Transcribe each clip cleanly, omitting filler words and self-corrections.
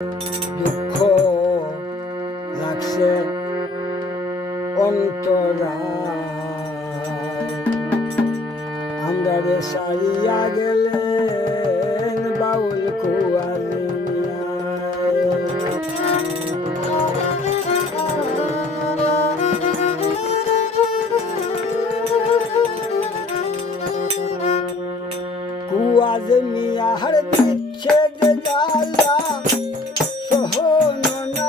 দুঃখ লাগছে অন্তরায়, আমরা রে সারিয়া গেলেন বাউল কুয়াজ মিয়ার দিচ্ছে যে জ্বালা সহন না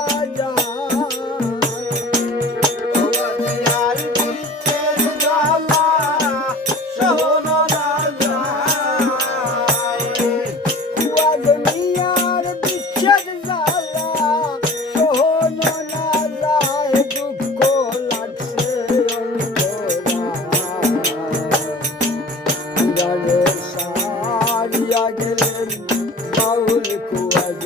গেলেন বাউল কুয়াজ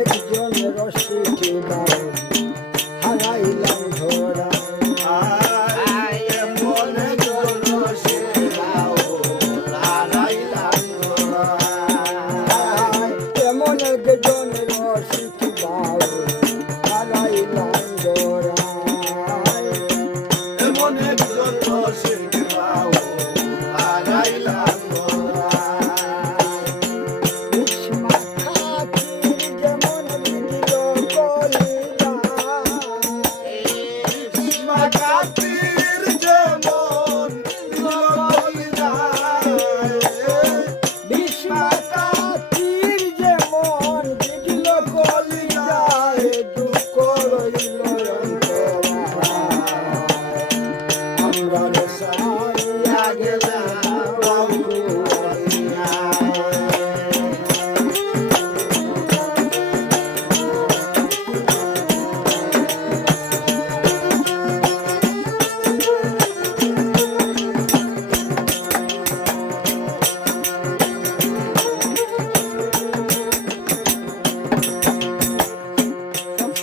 একজন রসিকে বাউল হারাইলাম ধরা, এমন একজন রসিকে বাউল হারাইলাম ধরা, এমন একজন রসিকে বাউল হারাইলাম ধরা, এমন একজন রসিকে বাউল হারাইলাম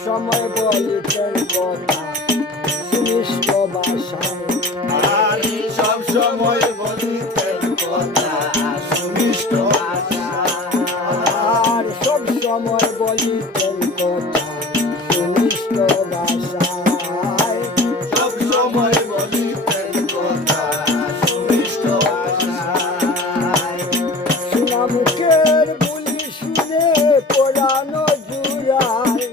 সময় বলিতেন কথা সুমিষ্ট ভাষায়, সব সময় বলিতেন কথা সুমিষ্ট ভাষায়, সব সময় বলিতেন কথা সুমিষ্ট ভাষায়, সব সময় বলিতেন কথা সুমিষ্ট ভাষায়, শোনা মুখের বুলি শুনে পড়ানো জুড়ায়,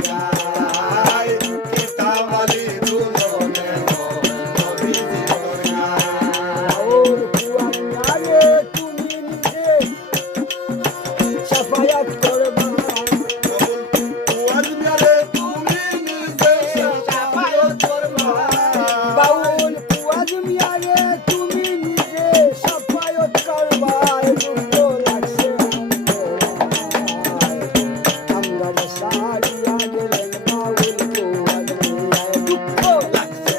গায় কিতাব আলী দুলনে নবীজি গায় ওর কুয়ারে তুমি নিজে সাফায়াত করবা বাউল কুয়াজ মিয়ারে তুমি নিজে সাফায়াত করবা দুঃখ লাগছে আমরা সারিয়া গেলেন বাউল কুয়াজ মিয়ারে দুঃখ লাগছে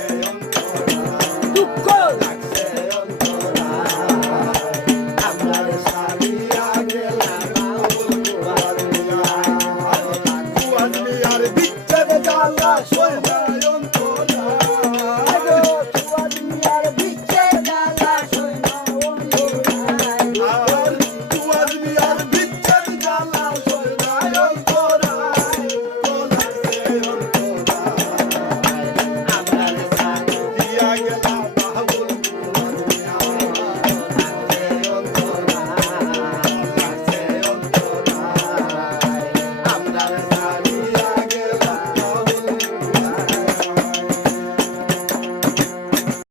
দুঃখ লাগছে আমরা সারিয়া গেলেন বাউল কুয়াজ মিয়ারে বিচ্ছেদ জ্বালা সইব